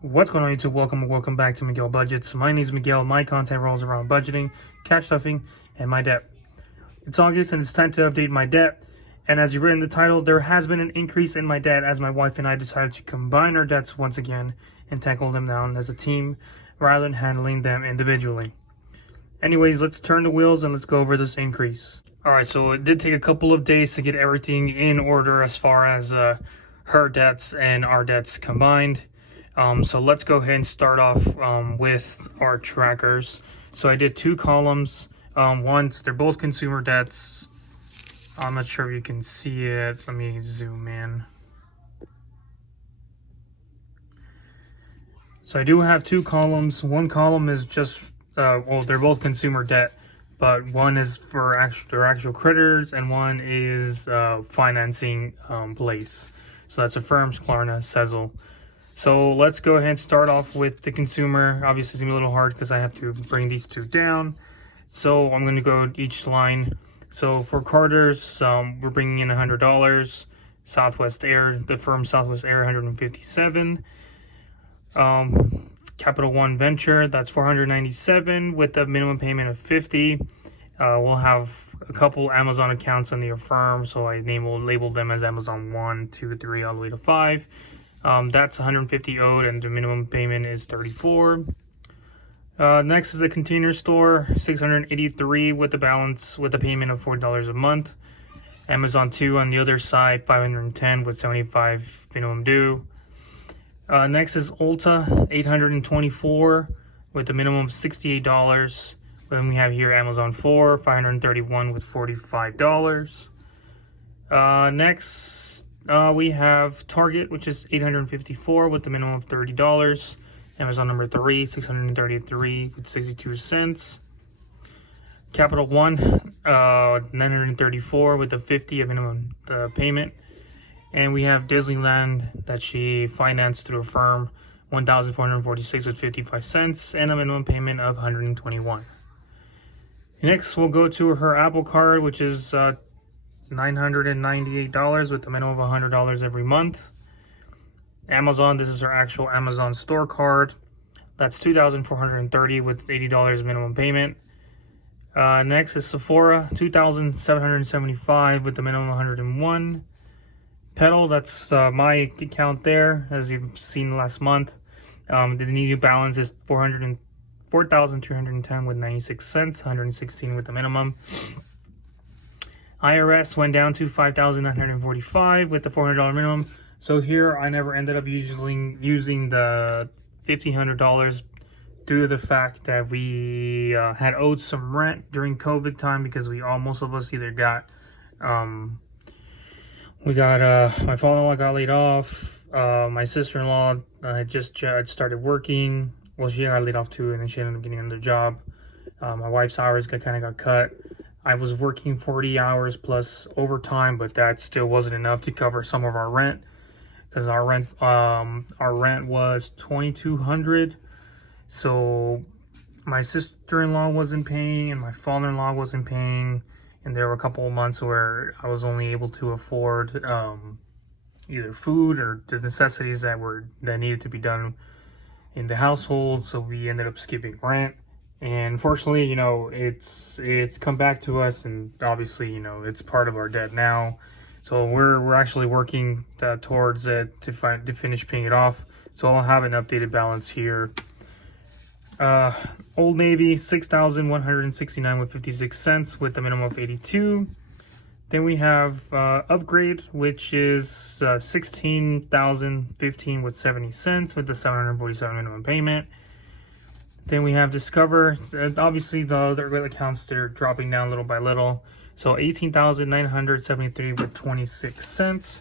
What's going on, YouTube? Welcome back to Miguel Budgets. My name is Miguel. My content rolls around budgeting, cash stuffing, and my debt. It's August and it's time to update my debt. And as you read in the title, there has been an increase in my debt as my wife and I decided to combine our debts once again and tackle them down as a team rather than handling them individually. Anyways, let's turn the wheels and let's go over this increase. Alright, so it did take a couple of days to get everything in order as far as her debts and our debts combined. So let's go ahead and start off with our trackers. So I did two columns. They're both consumer debts. I'm not sure if you can see it. Let me zoom in. So I do have two columns. One column is just, well, they're both consumer debt, but one is for actual creditors and one is financing place. So that's Affirms, Klarna, Sezzle. So let's go ahead and start off with the consumer. Obviously, it's gonna be a little hard because I have to bring these two down. So I'm gonna go each line. So for carders, we're bringing in $100. Southwest Air, the firm Southwest Air, $157. Capital One Venture, that's $497 with a minimum payment of $50. We'll have a couple Amazon accounts on the Affirm, so I label them as Amazon 1, 2, 3, all the way to 5. That's $150 owed and the minimum payment is $34. Next is a Container Store, $683 with the balance with a payment of $40 a month. Amazon 2 on the other side, $510 with $75 minimum due. Next is Ulta, $824 with a minimum of $68. Then we have here Amazon 4, $531 with $45. Next, we have Target, which is $854 with the minimum of $30. Amazon number 3, $633 with 62 cents. Capital One, $934 with a $50 of minimum payment. And we have Disneyland that she financed through Affirm, $1,446 with 55 cents and a minimum payment of $121. Next, we'll go to her Apple Card, which is $998 with a minimum of $100 every month. Amazon, this is our actual Amazon store card. That's $2,430 with $80 minimum payment. Next is Sephora, $2,775 with the minimum $101. Pedal, that's my account there, as you've seen last month. The new balance is $4,310 with 96 cents, $116 with the minimum. IRS went down to $5,945 with the $400 minimum. So here I never ended up using the $1,500 due to the fact that we had owed some rent during COVID time because most of us either got my father-in-law got laid off. My sister-in-law had just started working. Well, she got laid off too, and then she ended up getting another job. My wife's hours kind of got cut. I was working 40 hours plus overtime, but that still wasn't enough to cover some of our rent, because our rent was $2,200. So my sister-in-law wasn't paying and my father-in-law wasn't paying, and there were a couple of months where I was only able to afford either food or the necessities that needed to be done in the household. So we ended up skipping rent. And unfortunately, it's come back to us, and obviously, it's part of our debt now. So we're actually working towards it to finish paying it off. So I'll have an updated balance here. Old Navy, $6,169 with 56 cents with a minimum of 82. Then we have Upgrade, which is $16,015 with 70 cents with the $747 minimum payment. Then we have Discover. Obviously, the other accounts, they're dropping down little by little. So $18,973 with 26 cents.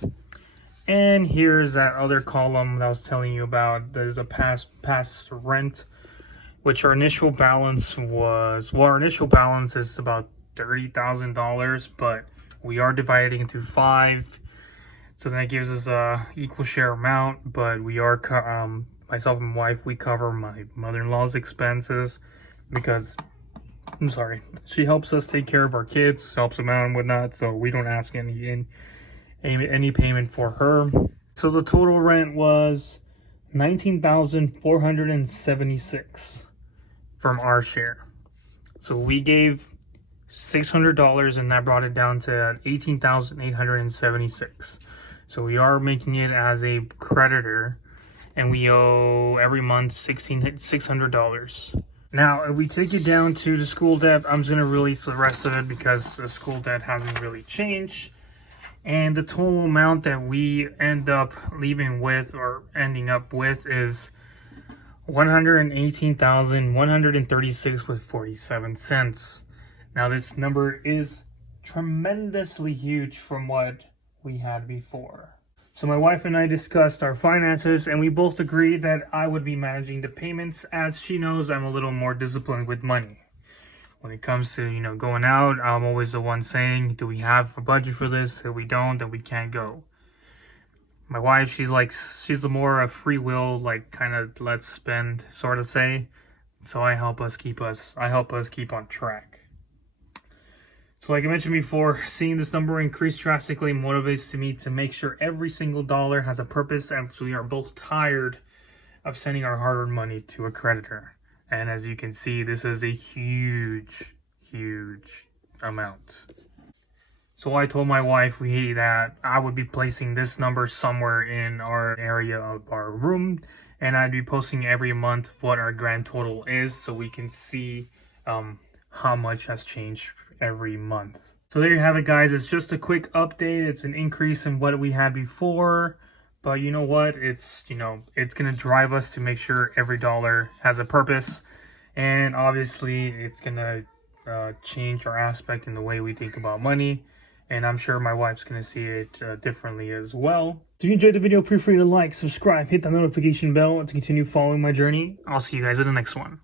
And here's that other column that I was telling you about. There's a past rent, which our initial balance was, well, our initial balance is about $30,000, but we are dividing into 5. So that gives us a equal share amount, but we are myself and my wife, we cover my mother-in-law's expenses because, she helps us take care of our kids, helps them out and whatnot, so we don't ask any payment for her. So the total rent was $19,476 from our share. So we gave $600 and that brought it down to $18,876. So we are making it as a creditor and we owe every month $600. Now, if we take it down to the school debt, I'm just going to release the rest of it because the school debt hasn't really changed. And the total amount that we end up leaving with or ending up with is $118,136 with 47 cents. Now, this number is tremendously huge from what we had before. So my wife and I discussed our finances and we both agreed that I would be managing the payments, as she knows I'm a little more disciplined with money. When it comes to, going out, I'm always the one saying, do we have a budget for this? If we don't, then we can't go. My wife, she's a more a free will, kind of let's spend sort of say. So I help us keep on track. So like I mentioned before, seeing this number increase drastically motivates me to make sure every single dollar has a purpose, and we are both tired of sending our hard-earned money to a creditor. And as you can see, this is a huge amount. So I told my wife that I would be placing this number somewhere in our area of our room, and I'd be posting every month what our grand total is so we can see how much has changed every month. So there you have it, guys. It's just a quick update. It's an increase in what we had before, but you know what, it's it's gonna drive us to make sure every dollar has a purpose, and obviously it's gonna change our aspect in the way we think about money, and I'm sure my wife's gonna see it differently as well. If you enjoyed the video, feel free to like, subscribe, hit the notification bell to continue following my journey. I'll see you guys in the next one.